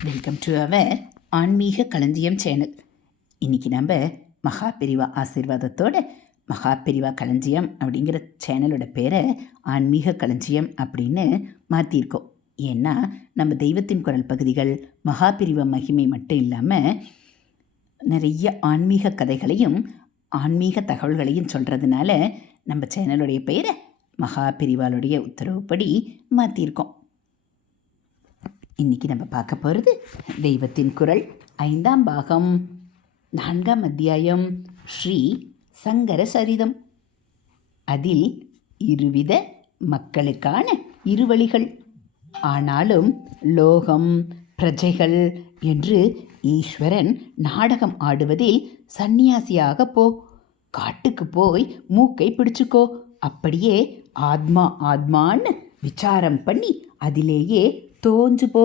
Welcome to our ஆன்மீக களஞ்சியம் channel. இன்றைக்கி நம்ம மகாபெரிவா ஆசீர்வாதத்தோட மகாபெரிவா களஞ்சியம் அப்படிங்கிற சேனலோட பேரை ஆன்மீக களஞ்சியம் அப்படின்னு மாற்றியிருக்கோம். ஏன்னா நம்ம தெய்வத்தின் குரல் பகுதிகள் மகாபெரிவா மகிமை மட்டும் இல்லாமல் நிறைய ஆன்மீக கதைகளையும் ஆன்மீக தகவல்களையும் சொல்கிறதுனால நம்ம சேனலுடைய பெயரை மகாபெரிவாளுடைய உத்தரவுப்படி மாற்றியிருக்கோம். இன்றைக்கி நம்ம பார்க்க போகிறது தெய்வத்தின் குரல் 5ஆம் பாகம் 4ஆம் அத்தியாயம் ஸ்ரீ சங்கர சரிதம். அதில் இருவித மக்களுக்கான இருவழிகள். ஆனாலும் லோகம் பிரஜைகள் என்று ஈஸ்வரன் நாடகம் ஆடுவதில் சந்நியாசியாக போ, காட்டுக்கு போய் மூக்கை பிடிச்சுக்கோ, அப்படியே ஆத்மா ஆத்மான்னு விசாரம் பண்ணி அதிலேயே தோஞ்சு போ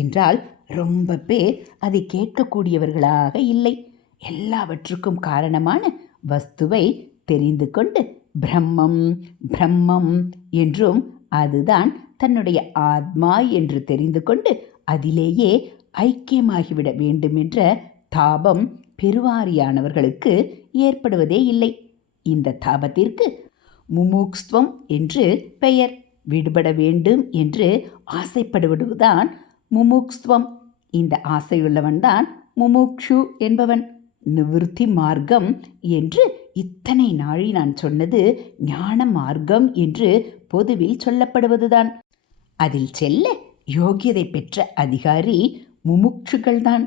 என்றால் ரொம்ப பேர் அதை கேட்கக்கூடியவர்களாக இல்லை. எல்லாவற்றுக்கும் காரணமான வஸ்துவை தெரிந்து கொண்டு பிரம்மம் பிரம்மம் என்றும் அதுதான் தன்னுடைய ஆத்மா என்று தெரிந்து கொண்டு அதிலேயே ஐக்கியமாகிவிட வேண்டுமென்ற தாபம் பெருவாரியானவர்களுக்கு ஏற்படுவதே இல்லை. இந்த தாபத்திற்கு முமுக்ஸ்துவம் என்று பெயர். விடுபட வேண்டும் என்று ஆசைப்படுவதுதான் முமுக்ஸ்துவம். இந்த ஆசையுள்ளவன்தான் முமுக்ஷு என்பவன். நிவிருத்தி மார்க்கம் என்று இத்தனை நாளி நான் சொன்னது ஞான மார்க்கம் என்று பொதுவில் சொல்லப்படுவதுதான். அதில் செல்ல யோகியதை பெற்ற அதிகாரி முமுட்சுகள்தான்.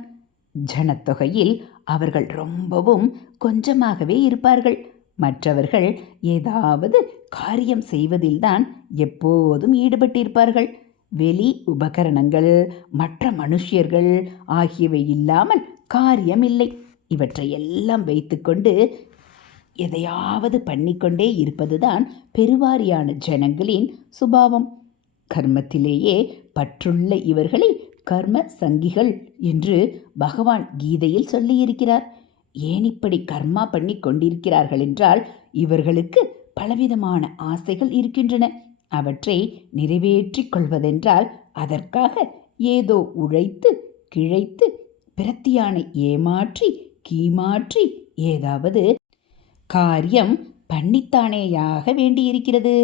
ஜனத்தொகையில் அவர்கள் ரொம்பவும் கொஞ்சமாகவே இருப்பார்கள். மற்றவர்கள் ஏதாவது காரியம் செய்வதில்தான் எப்போதும் ஈடுபட்டிருப்பார்கள். வெளி உபகரணங்கள் மற்ற மனுஷியர்கள் ஆகியவை இல்லாமல் காரியம் இல்லை. இவற்றை எல்லாம் வைத்துக்கொண்டு எதையாவது பண்ணிக்கொண்டே இருப்பதுதான் பெருவாரியான ஜனங்களின் சுபாவம். கர்மத்திலேயே பற்றுள்ள இவர்களை கர்ம சங்கிகள் என்று பகவான் கீதையில் சொல்லியிருக்கிறார். ஏன் இப்படி கர்மா பண்ணி கொண்டிருக்கிறார்கள் என்றால் இவர்களுக்கு பலவிதமான ஆசைகள் இருக்கின்றன. அவற்றை நிறைவேற்றிக் கொள்வதென்றால் அதற்காக ஏதோ உழைத்து கிழைத்து பிரத்தியானை ஏமாற்றி கீமாற்றி ஏதாவது காரியம் பண்ணித்தானேயாக வேண்டியிருக்கிறது.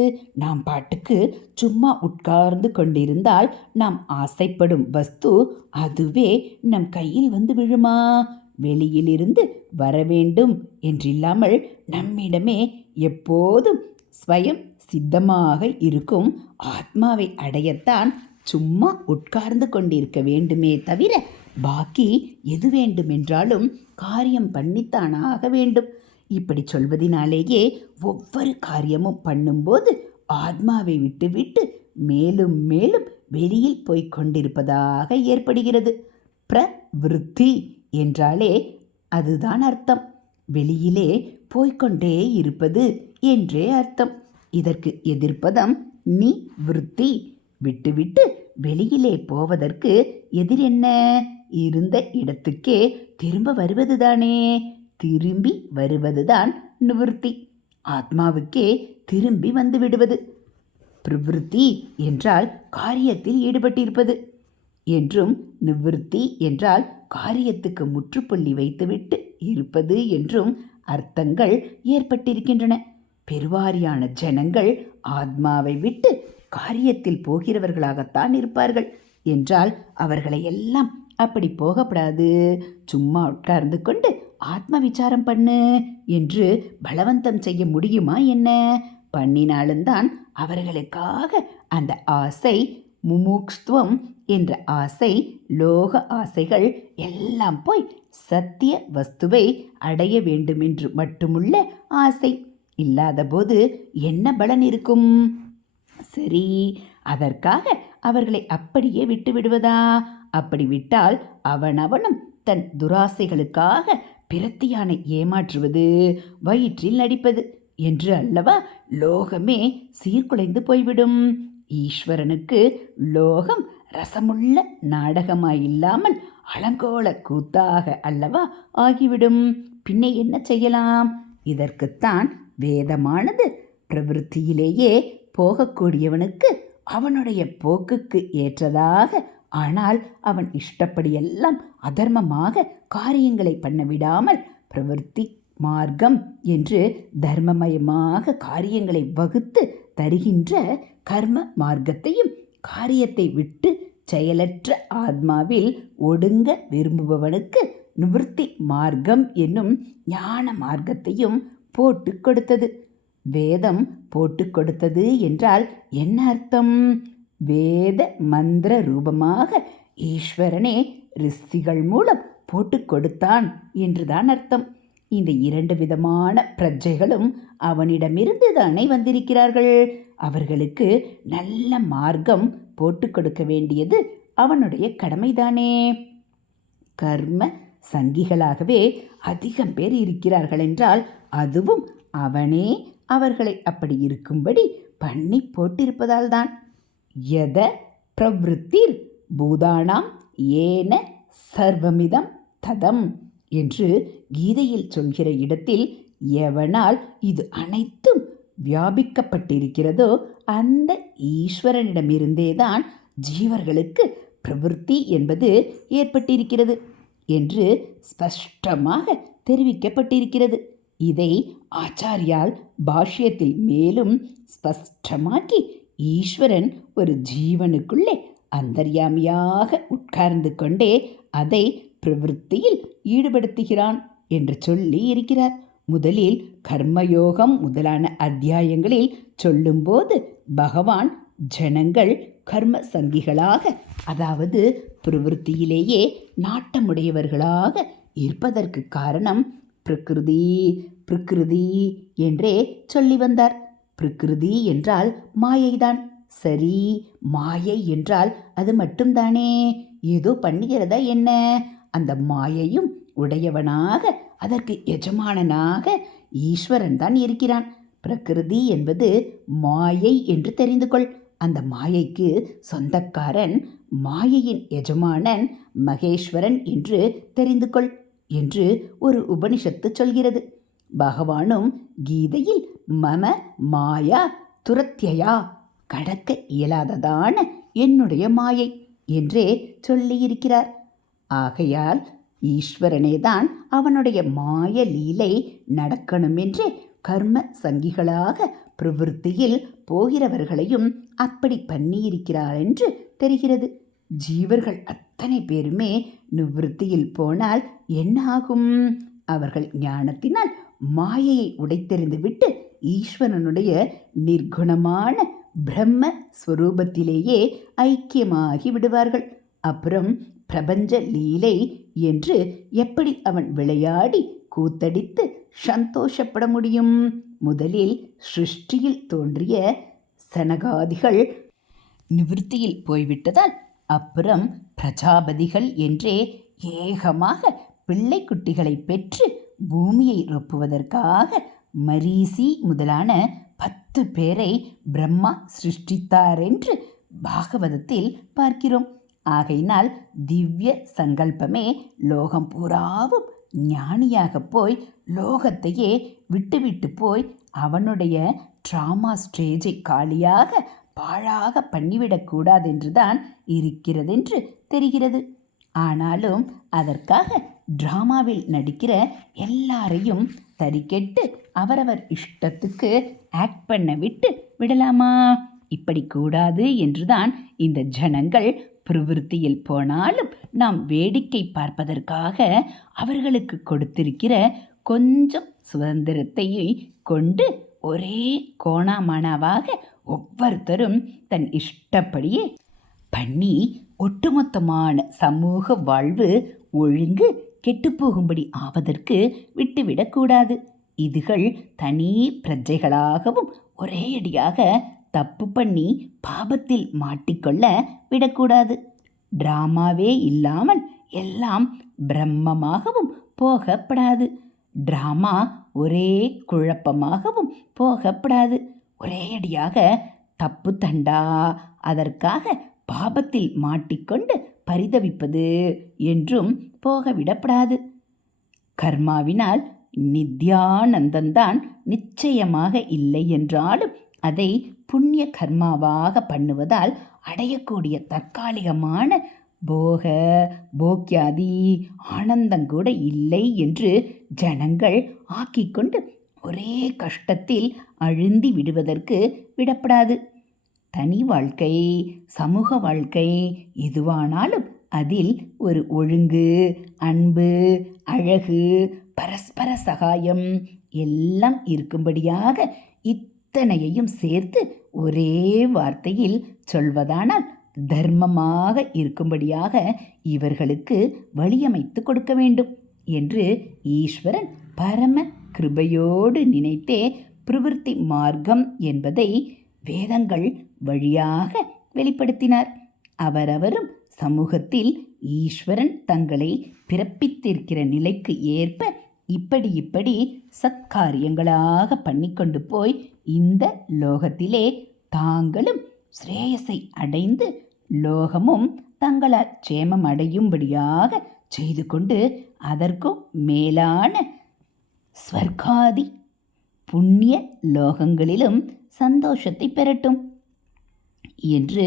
நாம் பாட்டுக்கு சும்மா உட்கார்ந்து கொண்டிருந்தால் நாம் ஆசைப்படும் வஸ்து அதுவே நம் கையில் வந்து விழுமா? வெளியிலிருந்து வரவேண்டும் என்றில்லாமல் நம்மிடமே எப்போதும் ஸ்வயம் சித்தமாக இருக்கும் ஆத்மாவை அடையத்தான் சும்மா உட்கார்ந்து கொண்டிருக்க வேண்டுமே தவிர பாக்கி எது வேண்டுமென்றாலும் காரியம் பண்ணித்தானாக வேண்டும். இப்படி சொல்வதினாலேயே ஒவ்வொரு காரியமும் பண்ணும்போது ஆத்மாவை விட்டுவிட்டு மேலும் மேலும் வெளியில் போய்க் கொண்டிருப்பதாக ஏற்படுகிறது. பிரவிருத்தி என்றாலே அதுதான் அர்த்தம். வெளியிலே போய்கொண்டே இருப்பது என்றே அர்த்தம். இதற்கு எதிர்ப்பதம் நிவிருத்தி. விட்டுவிட்டு வெளியிலே போவதற்கு எதிர் என்ன? இருந்த இடத்துக்கே திரும்ப வருவதுதானே. திரும்பி வருவதுதான் நிவிருத்தி. ஆத்மாவுக்கே திரும்பி வந்து விடுவது. பிரவிருத்தி என்றால் காரியத்தில் ஈடுபட்டிருப்பது என்றும், நிவிருத்தி என்றால் காரியத்துக்கு முற்றுப்புள்ளி வைத்துவிட்டு இருப்பது என்றும் அர்த்தங்கள் ஏற்பட்டிருக்கின்றன. பெருவாரியான ஜனங்கள் ஆத்மாவை விட்டு காரியத்தில் போகிறவர்களாகத்தான் இருப்பார்கள். என்றால் அவர்களை எல்லாம் அப்படி போகப்படாது, சும்மா உட்கார்ந்து கொண்டு ஆத்ம விசாரம் பண்ணு என்று பலவந்தம் செய்ய முடியுமா என்ன? பண்ணினாலும்தான் அவர்களுக்காக அந்த ஆசை முமுக்ஷ்துவம் என்ற ஆசை, லோக ஆசைகள் எல்லாம் போய் சத்திய வஸ்துவை அடைய வேண்டுமென்று மட்டுமுள்ள ஆசை இல்லாத போது என்ன பலன் இருக்கும்? சரி, அதற்காக அவர்களை அப்படியே விட்டு விடுவதா? அப்படி விட்டால் அவனவனும் தன் துராசைகளுக்காக பிரத்தியானை ஏமாற்றுவது, வயிற்றில் நடிப்பது என்று அல்லவா லோகமே சீர்குலைந்து போய்விடும். ஈஸ்வரனுக்கு லோகம் ரசமுள்ள நாடகமாயில்லாமல் அலங்கோல கூத்தாக அல்லவா ஆகிவிடும். பின்னே என்ன செய்யலாம்? இதற்குத்தான் வேதமானது பிரவிற்த்தியிலேயே போகக்கூடியவனுக்கு அவனுடைய போக்குக்கு ஏற்றதாக ஆனால் அவன் இஷ்டப்படியெல்லாம் அதர்மமாக காரியங்களை பண்ண விடாமல் பிரவர்த்தி மார்க்கம் என்று தர்மமயமாக காரியங்களை வகுத்து தருகின்ற கர்ம மார்க்கத்தையும், காரியத்தை விட்டு செயலற்ற ஆத்மாவில் ஒடுங்க விரும்புபவனுக்கு நிவர்த்தி மார்க்கம் என்னும் ஞான மார்க்கத்தையும் போட்டு கொடுத்தது. வேதம் போட்டு கொடுத்தது என்றால் என்ன அர்த்தம்? வேத மந்திர ரூபமாக ஈஸ்வரனே ரிஷிகள் மூலம் போட்டு கொடுத்தான் என்றுதான் அர்த்தம். இந்த 2 விதமான பிரஜைகளும் அவனிடமிருந்து தானே வந்திருக்கிறார்கள். அவர்களுக்கு நல்ல மார்க்கம் போட்டு கொடுக்க வேண்டியது அவனுடைய கடமைதானே. கர்ம சங்கிகளாகவே அதிகம் பேர் இருக்கிறார்கள் என்றால் அதுவும் அவனே அவர்களை அப்படி இருக்கும்படி பண்ணி போட்டிருப்பதால் தான். யத பிரவருத்திர் பூதானாம் ஏன சர்வமிதம் ததம் என்று கீதையில் சொல்கிற இடத்தில் எவனால் இது அனைத்தும் வியாபிக்கப்பட்டிருக்கிறதோ அந்த ஈஸ்வரனிடமிருந்தேதான் ஜீவர்களுக்கு பிரவருத்தி என்பது ஏற்பட்டிருக்கிறது என்று ஸ்பஷ்டமாக தெரிவிக்கப்பட்டிருக்கிறது. இதை ஆச்சாரியால் பாஷ்யத்தில் மேலும் ஸ்பஷ்டமாக்கி ஈஸ்வரன் ஒரு ஜீவனுக்குள்ளே அந்தர்யாமியாக உட்கார்ந்து கொண்டே அதை பிரவருத்தியில் ஈடுபடுத்துகிறான் என்று சொல்லி இருக்கிறார். முதலில் கர்மயோகம் முதலான அத்தியாயங்களில் சொல்லும்போது பகவான் ஜனங்கள் கர்ம சங்கிகளாக, அதாவது பிரவருத்தியிலேயே நாட்டமுடையவர்களாக இருப்பதற்கு காரணம் பிரகிருதி என்றே சொல்லி வந்தார். பிரகிருதி என்றால் மாயைதான். சரி, மாயை என்றால் அது மட்டும்தானே? ஏதோ பண்ணுகிறதா என்ன? அந்த மாயையும் உடையவனாக, அதற்கு எஜமானனாக ஈஸ்வரன் தான் இருக்கிறான். பிரகிருதி என்பது மாயை என்று தெரிந்து கொள். அந்த மாயைக்கு சொந்தக்காரன், மாயையின் எஜமானன் மகேஸ்வரன் என்று தெரிந்து கொள் என்று ஒரு உபனிஷத்து சொல்கிறது. பகவானும் கீதையில் மம மாயா துரத்தியா, கடக்க இயலாததான என்னுடைய மாயை என்றே சொல்லியிருக்கிறார். ஆகையால் ஈஸ்வரனேதான் அவனுடைய மாய லீலை நடக்கணுமென்றே கர்ம சங்கிகளாக பிரவருத்தியில் போகிறவர்களையும் அப்படி பண்ணியிருக்கிறார் என்று தெரிகிறது. ஜீவர்கள் அத்தனை பேருமே நிவர்த்தியில் போனால் என்ன ஆகும்? அவர்கள் ஞானத்தினால் மாயையை உடைத்தெறிந்துவிட்டு ஈஸ்வரனுடைய நிர்குணமான பிரம்ம ஸ்வரூபத்திலேயே ஐக்கியமாகி விடுவார்கள். அப்புறம் பிரபஞ்ச லீலை என்று எப்படி அவன் விளையாடி கூத்தடித்து சந்தோஷப்பட முடியும்? முதலில் சிருஷ்டியில் தோன்றிய சனகாதிகள் நிவர்த்தியில் போய்விட்டதால் அப்புறம் பிரஜாபதிகள் என்றே ஏகமாக பிள்ளை குட்டிகளை பெற்று பூமியை ரொப்புவதற்காக மரீசி முதலான 10 பேரை பிரம்மா சிருஷ்டித்தார் என்று பாகவதத்தில் பார்க்கிறோம். ஆகையினால் திவ்ய சங்கல்பமே லோகம் பூராவும் ஞானியாக போய் லோகத்தையே விட்டுவிட்டு போய் அவனுடைய ட்ராமா ஸ்டேஜை காலியாக பாழாக பண்ணிவிடக்கூடாதென்றுதான் இருக்கிறதென்று தெரிகிறது. ஆனாலும் அதற்காக டிராமாவில் நடிக்கிற எல்லாரையும் தறிக்கெட்டு அவரவர் இஷ்டத்துக்கு ஆக்ட் பண்ண விட்டு விடலாமா? இப்படி கூடாது என்றுதான் இந்த ஜனங்கள் பிரவருத்தியில் போனாலும் நாம் வேடிக்கை பார்ப்பதற்காக அவர்களுக்கு கொடுத்திருக்கிற கொஞ்சம் சுதந்திரத்தை கொண்டு ஒரே கோணாமானாவாக ஒவ்வொருத்தரும் தன் இஷ்டப்படியே பண்ணி ஒட்டுமொத்தமான சமூக வாழ்வு ஒழுங்கு கெட்டுப்போகும்படி ஆவதற்கு விட்டுவிடக்கூடாது. இதுகள் தனி பிரஜைகளாகவும் ஒரேயடியாக தப்பு பண்ணி பாபத்தில் மாட்டிக்கொள்ள விடக்கூடாது. டிராமாவே இல்லாமல் எல்லாம் பிரம்மமாகவும் போகப்படாது. டிராமா ஒரே குழப்பமாகவும் போகப்படாது. ஒரேயடியாக தப்பு தண்டா அதற்காக பாபத்தில் மாட்டிக்கொண்டு பரிதவிப்பது என்றும் போகவிடப்படாது. கர்மாவினால் நித்யானந்தந்தான் நிச்சயமாக இல்லை என்றாலும் அதை புண்ணிய கர்மாவாக பண்ணுவதால் அடையக்கூடிய தற்காலிகமான போக போக்கியாதி ஆனந்தங்கூட இல்லை என்று ஜனங்கள் ஆக்கிக்கொண்டு ஒரே கஷ்டத்தில் அழுந்தி விடுவதற்கு விடப்படாது. தனி வாழ்க்கை, சமூக வாழ்க்கை எதுவானாலும் அதில் ஒரு ஒழுங்கு, அன்பு, அழகு, பரஸ்பர சகாயம் எல்லாம் இருக்கும்படியாக இத்தனையையும் சேர்த்து ஒரே வார்த்தையில் சொல்வதானால் தர்மமாக இருக்கும்படியாக இவர்களுக்கு வழியமைத்து கொடுக்க வேண்டும் என்று ஈஸ்வரன் பரம கிருபையோடு நினைத்தே பிரவிற்த்தி மார்க்கம் என்பதை வேதங்கள் வழியாக வெளிப்படுத்தினார். அவரவரும் சமூகத்தில் ஈஸ்வரன் தங்களை பிறப்பித்திருக்கிற நிலைக்கு ஏற்ப இப்படி சத்காரியங்களாக பண்ணிக்கொண்டு போய் இந்த லோகத்திலே தாங்களும் ஸ்ரேயஸை அடைந்து லோகமும் தங்களால் சேமம் அடையும்படியாக செய்து கொண்டு அதற்கும் மேலான ஸ்வர்காதி புண்ணிய லோகங்களிலும் சந்தோஷத்தை பெறட்டும் என்று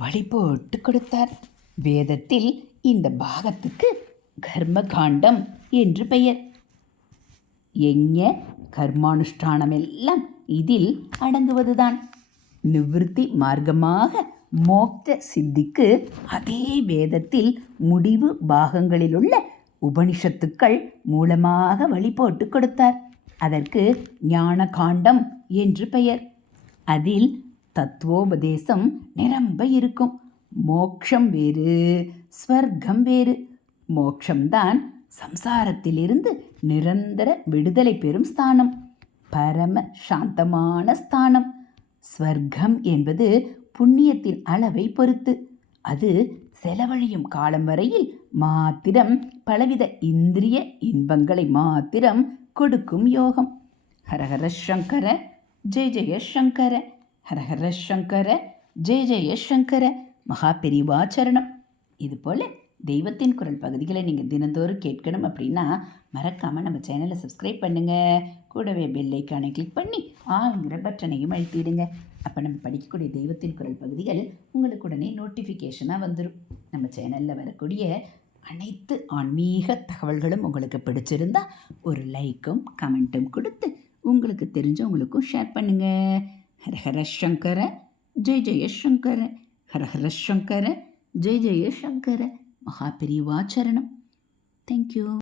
வழிபோட்டு கொடுத்தார். வேதத்தில் இந்த பாகத்துக்கு கர்மகாண்டம் என்று பெயர். யஞ கர்மானுஷ்டானமெல்லாம் இதில் அடங்குவதுதான். நிவிருத்தி மார்க்கமாக மோட்ச சித்திக்கு அதே வேதத்தில் முடிவு பாகங்களிலுள்ள உபனிஷத்துக்கள் மூலமாக வழிபோட்டு கொடுத்தார். அதற்கு ஞான காண்டம் என்று பெயர். அதில் தத்துவோபதேசம் நிரம்ப இருக்கும். மோக்ஷம் வேறு, ஸ்வர்க்கம் வேறு. மோக்ஷம்தான் சம்சாரத்திலிருந்து நிரந்தர விடுதலை பெறும் ஸ்தானம், பரம சாந்தமான ஸ்தானம். ஸ்வர்க்கம் என்பது புண்ணியத்தின் அளவை பொறுத்து. அது செலவழியும் காலம் வரையில் மாத்திரம் பலவித இந்திரிய இன்பங்களை மாத்திரம் கொடுக்கும் யோகம். ஹரஹர சங்கர ஜெய ஜெய சங்கர, ஹரஹர சங்கர ஜெய ஜெய சங்கர. மகா பெரிவாச்சரணம். இதுபோல் தெய்வத்தின் குரல் பகுதிகளை நீங்கள் தினந்தோறும் கேட்கணும் அப்படின்னா மறக்காமல் நம்ம சேனலை சப்ஸ்கிரைப் பண்ணுங்கள். கூடவே பெல் ஐக்கானை கிளிக் பண்ணி ஆளுங்கிற பட்டனையும் அழுத்திடுங்க. அப்போ நம்ம படிக்கக்கூடிய தெய்வத்தின் குரல் பகுதிகள் உங்களுக்கு உடனே நோட்டிஃபிகேஷனாக வந்துடும். நம்ம சேனலில் வரக்கூடிய அனைத்து ஆன்மீக தகவல்களும் உங்களுக்கு பிடிச்சிருந்தா ஒரு லைக்கும் கமெண்ட்டும் கொடுத்து உங்களுக்கு தெரிஞ்சவங்களுக்கும் ஷேர் பண்ணுங்கள். ஹரஹர சங்கர ஜெய ஜெய சங்கர, ஹரஹர சங்கர ஜெய ஜெய சங்கர. மகா பெரிவாச்சரணம். தேங்க்யூ.